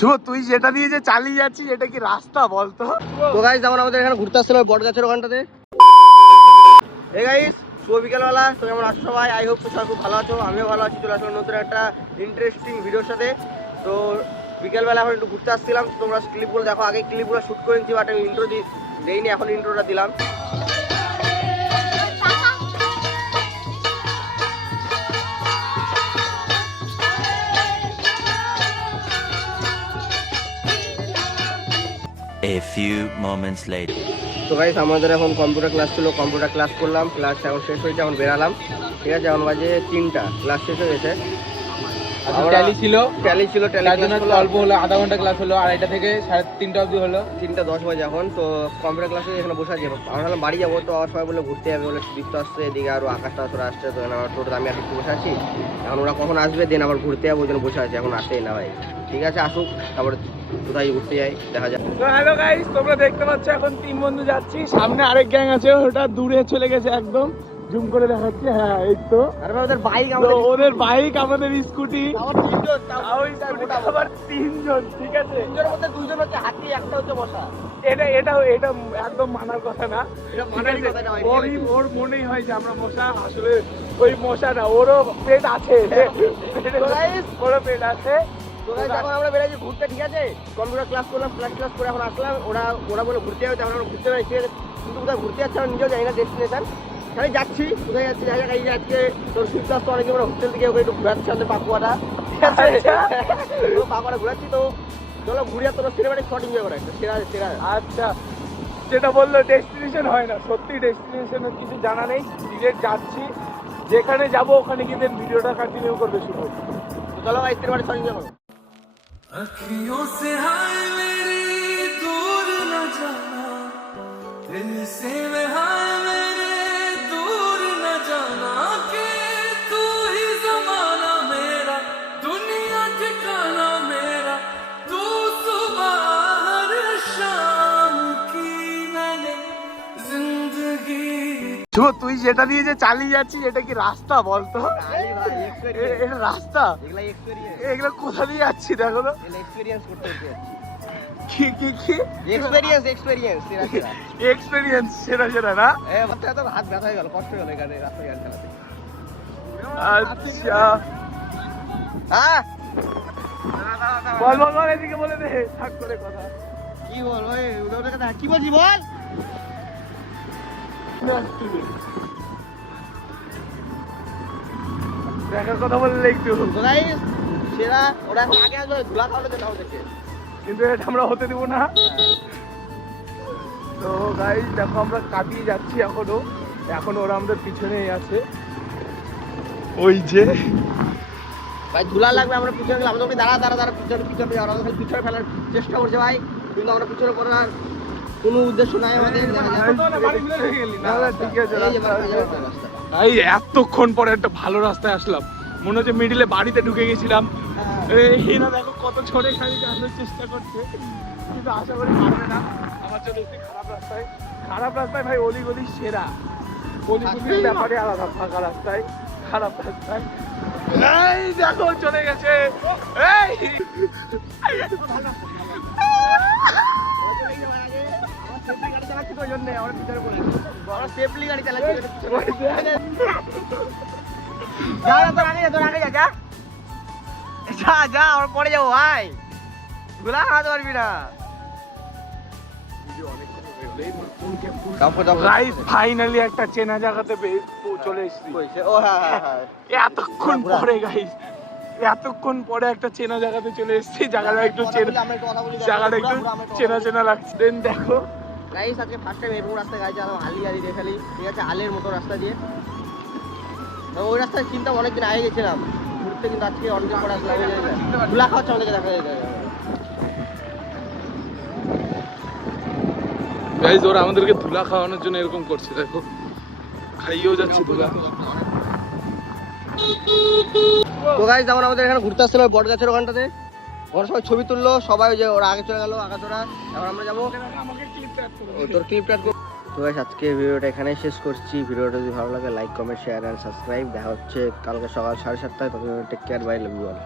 তুই যেটা দিয়ে যে চালিয়ে যাচ্ছিস এটা কি রাস্তা বলতো? তো গাইস যেমন আমাদের এখানে ঘুরতে আসছিল বট গাছের ওখানটাতে। এই গাইস শুভ বিকেলবেলা, তো কেমন আছো সবাই? আই হোপ সবাই খুব ভালো আছো, আমিও ভালো আছি। চলে আসলাম নতুন একটা ইন্টারেস্টিং ভিডিওর সাথে। তো বিকেলবেলা এখন একটু ঘুরতে আসছিলাম, তোমরা ক্লিপগুলো দেখো। আগে ক্লিপগুলো শ্যুট করে নিচ্ছি, বাট আমি ইন্ট্রো দেইনি, এখন ইন্ট্রোটা দিলাম। A few moments later. তো গাইস আমাদের এখন কম্পিউটার ক্লাস ছিল, কম্পিউটার ক্লাস করলাম, ক্লাস এখন শেষ হয়েছে, এখন বেরালাম। ঠিক আছে, এখন বাজে 3টা, ক্লাস শেষ হয়ে গেছে। ট্যালি ছিল অল্প হলো, আধা ঘন্টা ক্লাস হলো, 2:30 থেকে 3:30 অবধি হলো। 3:10 বাজে এখন। তো কম্পিউটার ক্লাসে এখানে বসে আছি। আমরা ভাবলাম বাড়ি যাবো, তো সবাই বলে ঘুরতে যাবে বলে বৃষ্টি আসছে এদিকে, আরও আকাশটা আসলে আসছে। তো আমার টোটো আমি আর একটু বসে আছি, এখন ওরা কখন আসবে দেন আবার ঘুরতে যাবো, ওই জন্য বসে আছি। এখন আসেই না ভাই, ঠিক আছে আসুক, তারপরে কোথায় ঘুরতে যাই দেখা যাক। হ্যালো গাইস, তোমরা দেখতে পাচ্ছ এখন 3 বন্ধু যাচ্ছি, সামনে আরেক গ্যাং আছে, ওটা দূরে চলে গেছে একদম, জুম করে দেখাচ্ছি। হ্যাঁ এই তো ওদের বাইক, ওদের বাইক, আমাদের স্কুটি, আবার 3জন, আবার 3জন। ঠিক আছে, 3জনের মধ্যে 2জন হচ্ছে হাতি, একটা হচ্ছে বসা। এটা একদম মানার কথা না। ওর মনেই হয় যে আমরা মশা, আসলে ওই মশা না, ওরও পেট আছে, ওরও পেট আছে। এখন আমরা বেড়েছি ঘুরতে, ঠিক আছে। কম্পিউটার ক্লাস করলাম, ক্লাস করে এখন আসলাম। ওরা বলে ঘুরতে যাবে, আমরা ঘুরতে পারি, কিন্তু কোথায় ঘুরতে যাচ্ছে আমরা নিজেও জানি না ডেস্টিনেশন। তাই যাচ্ছি, কোথায় যাচ্ছি দেখা যাক। এই যে আজকে তোর শিফট আসতো অনেকে, আমরা হোটেল থেকে ওকে একটু ঘুরাচ্ছি, আমাদের পাকুয়াটা, ঠিক আছে। পাকুয়াটা ঘুরাচ্ছি, তো চলো ঘুরে তোর সিনেমাটিক শট এনজয় করা একটা সেরা। আচ্ছা, যেটা বললো ডেস্টিনেশন হয় না, সত্যি ডেস্টিনেশনের কিছু জানা নেই, ডিরেক্ট যাচ্ছি, যেখানে যাবো ওখানে গিয়ে ভিডিওটা কন্টিনিউ করবে শুধু। তো চলো ভাই সিনেমাটিক শট এনজয় করো। अखियों से हाय मेरी दूर न जाना, दिल से मैं हाय मेरे दूर न जाना, कि तू ही जमाना मेरा, दुनिया ठिकाना मेरा, तू सुबह हर शाम की मैंने जिंदगी। তুই যেটা দিয়ে যে চালিয়ে যাচ্ছিস এটা কি রাস্তা বলতো? এটা রাস্তা? এগুলো কোথা দিয়ে যাচ্ছি দেখো তো। এক্সপেরিয়েন্স করতে হচ্ছে। কি এক্সপেরিয়েন্স সেরা না? তো হাত ব্যথা হয়ে গেল, কষ্ট হয়ে গেল এখানে রাস্তায় গাড়ি চালাতে। আচ্ছা হ্যাঁ বল এদিকে বলে দে, থাক করে কথা। কি বল ওই ওদের কথা কি বলছি বল। দেখার কথা বললে একটু, তো গাইস সেরা ওরা এখন আগে আসবে, ধুলা খাওয়ালে যেতে হবে দেখে, কিন্তু এটা আমরা হতে দিব না। তো গাইস দেখো আমরা কাটিয়ে যাচ্ছি এখন ওরা আমাদের পিছনেই আছে, ওই যে ভাই ধুলা লাগবে। আমরা পিছনে গেলে আমাদের দাঁড়া পিছনে যাওয়ার, আমাদের পিছনে ফেলার চেষ্টা করছে ভাই, কিন্তু আমরা পিছনে পড়ার কোনো উদ্দেশ্য নাই আমাদের। এই এতক্ষণ পরে একটা ভালো রাস্তায় আসলাম, মনে হচ্ছে মিডিলে বাড়িতে ঢুকে গেছিলাম। এই না দেখো কত ছোটে খানিকে আসার চেষ্টা করছে, কিন্তু আশা করি পারবে না। আমার চলে এসেছি খারাপ রাস্তায় ভাই, অলিগলি সেরা, অলিগলির ব্যাপারে আলাদা, ফাঁকা রাস্তায় খারাপ রাস্তায়। এই দেখো চলে গেছে, এই সেফলি গাড়ি চালাচ্ছি। যা আমরা পরে যাবো ভাই, ধুলা খাওয়াতে পারবি না। ফাইনালি একটা চেনা জায়গাতে চলে এসেছি। এতক্ষণ পরে একটা চেনা জায়গাতে চলে এসেছি, জায়গাটা একটু চেনা লাগছে। দেন দেখো গাইস আজকে ফার্স্ট টাইম এরকম রাস্তায় গাড়ি চালাম, আলি দিয়ে খালি, ঠিক আছে, আলের মতো রাস্তা দিয়ে। ওই রাস্তায় চিন্তা অনেকদিন আগে গেছিলাম ঘুরতে, কিন্তু আজকে অনেকদিন পরে আসলাম। ধুলা খাওয়াচ্ছে আমাদেরকে, দেখা যায়। গাইস ওরা আমাদেরকে ধুলা খাওয়ানোর জন্য এরকম করছে, দেখো খাইয়েও যাচ্ছে ধুলা। তো গাইস যেমন আমাদের এখানে ঘুরতে আসছিল বট গাছের ওখানটাতে, ওরা সবাই ছবি তুললো, সবাই যে ওরা আগে চলে গেল আগাতোরা, এখন আমরা যাবো তোর ক্লিপটা। তো গাইস আজকে ভিডিওটা এখানেই শেষ করছি। ভিডিওটা যদি ভালো লাগে like comment share and subscribe. দেখা হচ্ছে কালকে সকাল 7:30টায়। তখন take care, bye, love you all.